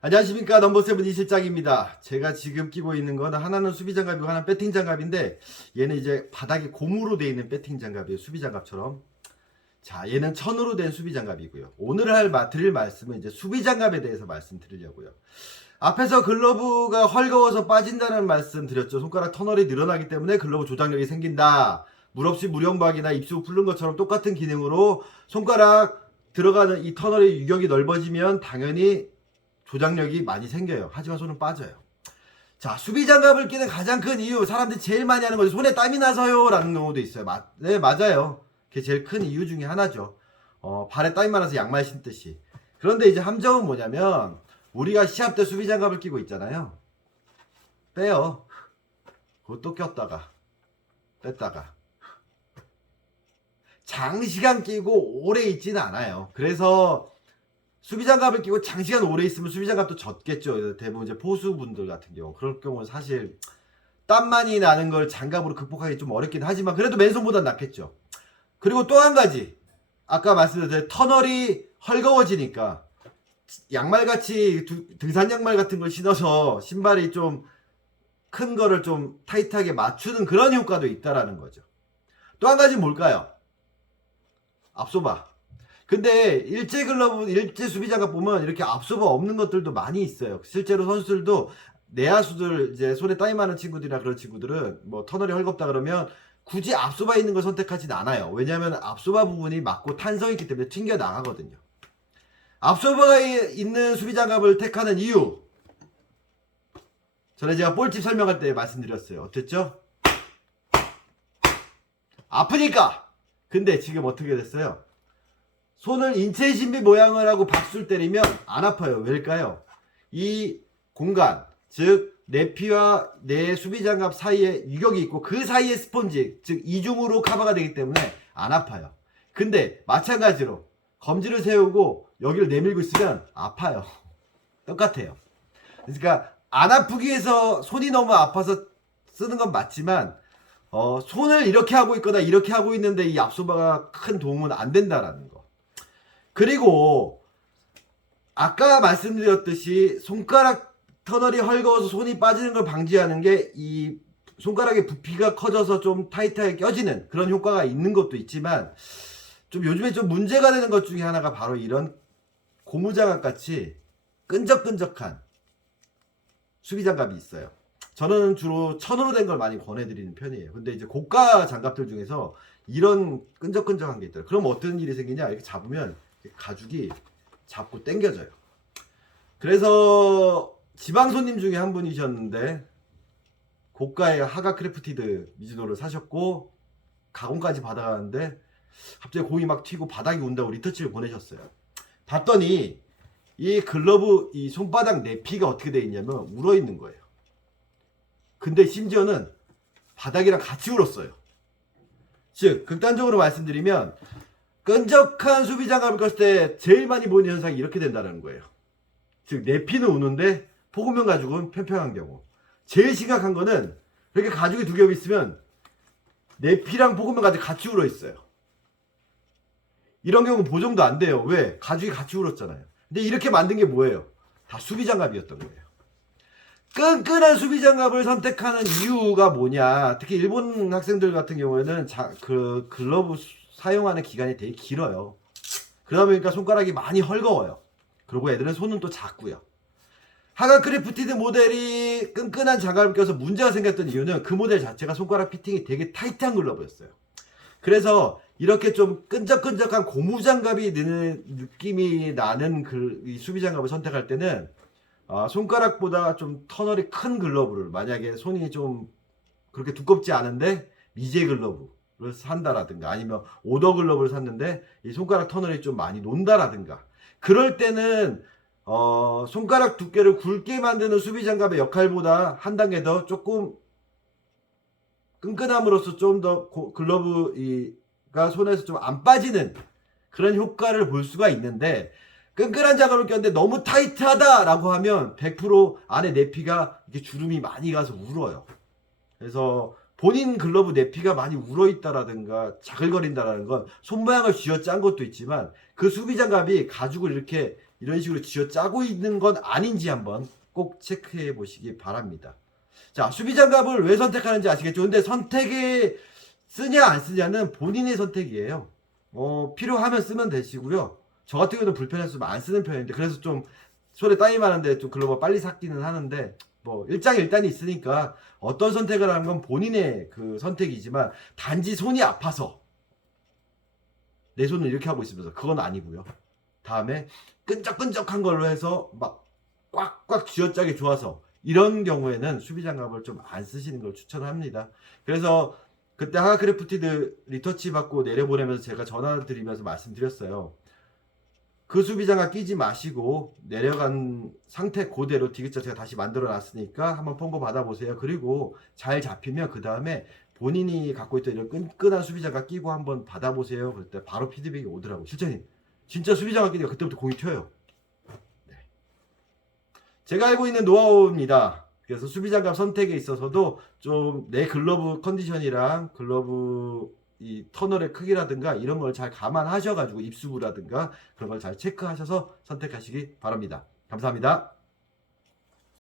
안녕하십니까, 넘버세븐 이실장입니다. 제가 지금 끼고 있는 건 하나는 수비 장갑이고 하나는 배팅 장갑인데, 얘는 이제 바닥에 고무로 되어 있는 배팅 장갑이에요. 수비 장갑처럼. 자, 얘는 천으로 된 수비 장갑이고요. 오늘 드릴 말씀은 이제 수비 장갑에 대해서 말씀드리려고요. 앞에서 글러브가 헐거워서 빠진다는 말씀 드렸죠. 손가락 터널이 늘어나기 때문에 글러브 조작력이 생긴다. 물 없이 무령박이나 입수 풀는 것처럼 똑같은 기능으로 손가락 들어가는 이 터널의 유격이 넓어지면 당연히 조작력이 많이 생겨요. 하지만 손은 빠져요. 자, 수비 장갑을 끼는 가장 큰 이유, 사람들이 제일 많이 하는 거죠. 손에 땀이 나서요 라는 경우도 있어요. 네, 맞아요. 그게 제일 큰 이유 중에 하나죠. 발에 땀이 많아서 양말 신듯이. 그런데 이제 함정은 뭐냐면, 우리가 시합 때 수비 장갑을 끼고 있잖아요. 빼요. 그것도 꼈다가 뺐다가 장시간 끼고 오래 있지는 않아요. 그래서 수비장갑을 끼고 장시간 오래 있으면 수비장갑도 젖겠죠. 대부분 이제 포수분들 같은 경우. 그럴 경우는 사실 땀 많이 나는 걸 장갑으로 극복하기 좀 어렵긴 하지만 그래도 맨손보단 낫겠죠. 그리고 또 한 가지, 아까 말씀드린 터널이 헐거워지니까 양말같이 등산 양말 같은 걸 신어서 신발이 좀 큰 거를 좀 타이트하게 맞추는 그런 효과도 있다라는 거죠. 또 한 가지 뭘까요? 앞소바. 근데 일제 글러브, 일제 수비 장갑 보면 이렇게 앞소바 없는 것들도 많이 있어요. 실제로 선수들도 내야수들, 이제 손에 땀이 많은 친구들이나 그런 친구들은 뭐 터널이 헐겁다 그러면 굳이 앞소바 있는 걸 선택하진 않아요. 왜냐하면 앞소바 부분이 맞고 탄성이 있기 때문에 튕겨 나가거든요. 앞소바가 있는 수비 장갑을 택하는 이유, 전에 제가 볼집 설명할 때 말씀드렸어요. 어땠죠? 아프니까. 근데 지금 어떻게 됐어요? 손을 인체 신비 모양을 하고 박수를 때리면 안 아파요. 왜일까요? 이 공간, 즉 내피와 내 수비장갑 사이에 유격이 있고 그 사이에 스펀지, 즉 이중으로 커버가 되기 때문에 안 아파요. 근데 마찬가지로 검지를 세우고 여기를 내밀고 있으면 아파요. 똑같아요. 그러니까 안 아프기 위해서 손이 너무 아파서 쓰는 건 맞지만 손을 이렇게 하고 있거나 이렇게 하고 있는데 이 앞소바가 큰 도움은 안 된다라는 거. 그리고 아까 말씀드렸듯이 손가락 터널이 헐거워서 손이 빠지는 걸 방지하는 게 이 손가락의 부피가 커져서 좀 타이트하게 껴지는 그런 효과가 있는 것도 있지만, 좀 요즘에 좀 문제가 되는 것 중에 하나가 바로 이런 고무장갑 같이 끈적끈적한 수비장갑이 있어요. 저는 주로 천으로 된 걸 많이 권해드리는 편이에요. 근데 이제 고가 장갑들 중에서 이런 끈적끈적한 게 있더라고요. 그럼 어떤 일이 생기냐, 이렇게 잡으면 가죽이 잡고 당겨져요. 그래서 지방 손님 중에 한 분이셨는데 고가의 하가 크래프티드 미즈노를 사셨고 가공까지 받아가는데 갑자기 공이 막 튀고 바닥이 운다고 리터치를 보내셨어요. 봤더니 이 글러브 이 손바닥 내피가 어떻게 되어 있냐면 울어 있는 거예요. 근데 심지어는 바닥이랑 같이 울었어요. 즉 극단적으로 말씀드리면 끈적한 수비장갑을 꼈을 때 제일 많이 보이는 현상이 이렇게 된다는 거예요. 즉 내피는 우는데 포구면 가죽은 평평한 경우. 제일 심각한 거는 이렇게 가죽이 두 겹 있으면 내피랑 포구면 가죽이 같이 울어 있어요. 이런 경우는 보정도 안 돼요. 왜? 가죽이 같이 울었잖아요. 근데 이렇게 만든 게 뭐예요? 다 수비장갑이었던 거예요. 끈끈한 수비장갑을 선택하는 이유가 뭐냐? 특히 일본 학생들 같은 경우에는 글러브 사용하는 기간이 되게 길어요. 그러다 보니까 손가락이 많이 헐거워요. 그리고 애들은 손은 또 작고요. 하가 크래프티드 모델이 끈끈한 장갑을 껴서 문제가 생겼던 이유는 그 모델 자체가 손가락 피팅이 되게 타이트한 글러브였어요. 그래서 이렇게 좀 끈적끈적한 고무장갑이 드는 느낌이 나는 이 수비장갑을 선택할 때는 손가락보다 좀 터널이 큰 글러브를, 만약에 손이 좀 그렇게 두껍지 않은데 미제 글러브를 산다라든가 아니면 오더 글러브를 샀는데 이 손가락 터널이 좀 많이 논다라든가, 그럴 때는 손가락 두께를 굵게 만드는 수비장갑의 역할보다 한 단계 더 조금 끈끈함으로써 좀 더 글러브가 손에서 좀 안 빠지는 그런 효과를 볼 수가 있는데, 끈끈한 장갑을 꼈는데 너무 타이트하다라고 하면 100% 안에 내피가 이렇게 주름이 많이 가서 울어요. 그래서 본인 글러브 내피가 많이 울어있다라든가 자글거린다라는 건 손 모양을 쥐어짠 것도 있지만 그 수비장갑이 가죽을 이렇게 이런 식으로 쥐어짜고 있는 건 아닌지 한번 꼭 체크해 보시기 바랍니다. 자, 수비장갑을 왜 선택하는지 아시겠죠? 근데 선택에 쓰냐 안 쓰냐는 본인의 선택이에요. 필요하면 쓰면 되시고요. 저 같은 경우는 불편해서 안 쓰는 편인데, 그래서 좀 손에 땀이 많은데 좀 글로벌 빨리 샀기는 하는데, 뭐 일장일단이 있으니까 어떤 선택을 하는 건 본인의 그 선택이지만, 단지 손이 아파서 내 손을 이렇게 하고 있으면서 그건 아니고요. 다음에 끈적끈적한 걸로 해서 막 꽉꽉 쥐어짜기 좋아서 이런 경우에는 수비장갑을 좀 안 쓰시는 걸 추천합니다. 그래서 그때 하하크래프티드 리터치 받고 내려보내면서 제가 전화 드리면서 말씀드렸어요. 그 수비장갑 끼지 마시고 내려간 상태 그대로 디귿자 제가 다시 만들어 놨으니까 한번 폰고 받아보세요. 그리고 잘 잡히면 그 다음에 본인이 갖고 있던 이런 끈끈한 수비장갑 끼고 한번 받아보세요. 그때 바로 피드백이 오더라고요. 실장님 진짜 수비장갑 끼니까 그때부터 공이 튀어요. 네. 제가 알고 있는 노하우입니다. 그래서 수비장갑 선택에 있어서도 좀 내 글러브 컨디션이랑 글러브 이 터널의 크기라든가 이런 걸 잘 감안하셔가지고 입수부라든가 그런 걸 잘 체크하셔서 선택하시기 바랍니다. 감사합니다.